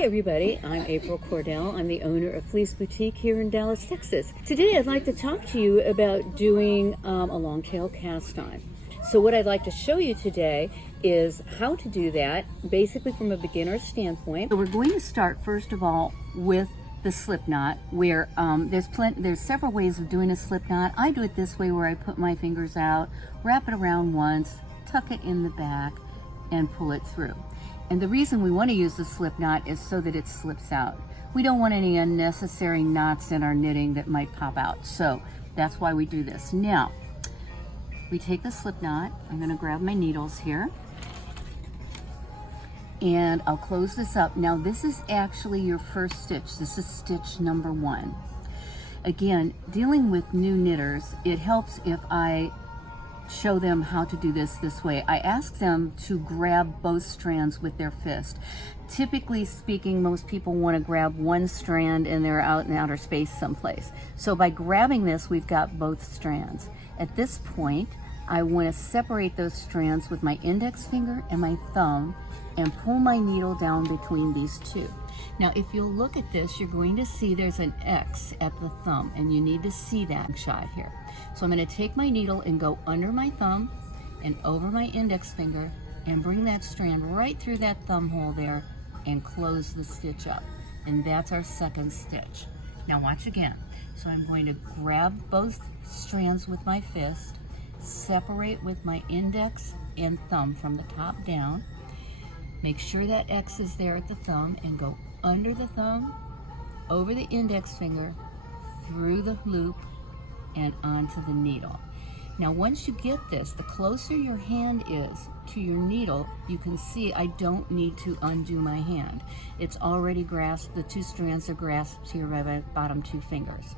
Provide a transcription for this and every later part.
Hi everybody, I'm April Cordell. I'm the owner of Fleece Boutique here in Dallas, Texas. Today I'd like to talk to you about doing a long tail cast on. So what I'd like to show you today is how to do that, basically from a beginner's standpoint. So we're going to start first of all with the slip knot, where there's several ways of doing a slip knot. I do it this way, where I put my fingers out, wrap it around once, tuck it in the back, and pull it through. And the reason we want to use the slip knot is so that it slips out. We don't want any unnecessary knots in our knitting that might pop out. So that's why we do this. Now, we take the slip knot. I'm going to grab my needles here. And I'll close this up. Now this is actually your first stitch. This is stitch number 1. Again, dealing with new knitters, it helps if I show them how to do this way. I ask them to grab both strands with their fist. Typically speaking, most people want to grab one strand and they're out in outer space someplace. So by grabbing this, we've got both strands. At this point, I want to separate those strands with my index finger and my thumb and pull my needle down between these two. Now, if you'll look at this, you're going to see there's an X at the thumb, and you need to see that shot here. So I'm going to take my needle and go under my thumb and over my index finger and bring that strand right through that thumb hole there and close the stitch up. And that's our second stitch. Now watch again. So I'm going to grab both strands with my fist, separate with my index and thumb from the top down. Make sure that X is there at the thumb and go under the thumb, over the index finger, through the loop, and onto the needle. Now once you get this, the closer your hand is to your needle, you can see I don't need to undo my hand. It's already grasped, the two strands are grasped here by my bottom two fingers.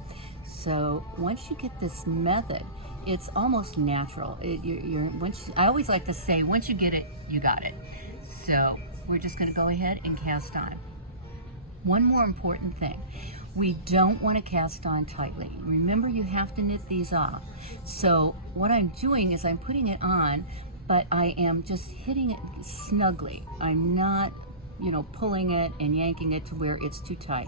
So once you get this method, it's almost natural. I always like to say, once you get it, you got it. So we're just going to go ahead and cast on. One more important thing, we don't want to cast on tightly. Remember, you have to knit these off. So what I'm doing is I'm putting it on, but I am just hitting it snugly. I'm not, pulling it and yanking it to where it's too tight.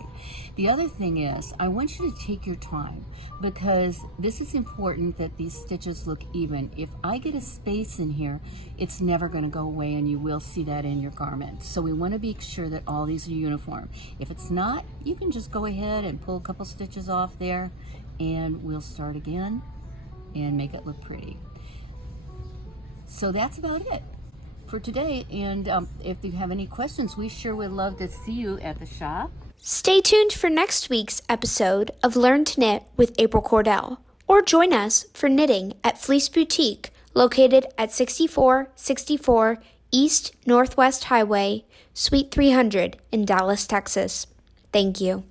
The other thing is, I want you to take your time, because this is important that these stitches look even. If I get a space in here, it's never going to go away, and you will see that in your garment. So we want to be sure that all these are uniform. If it's not, you can just go ahead and pull a couple stitches off there, and we'll start again and make it look pretty. So that's about it for today, and if you have any questions, we sure would love to see you at the shop. Stay tuned for next week's episode of Learn to Knit with April Cordell, or join us for knitting at Fleece Boutique, located at 6464 East Northwest Highway, Suite 300 in Dallas, Texas. Thank you.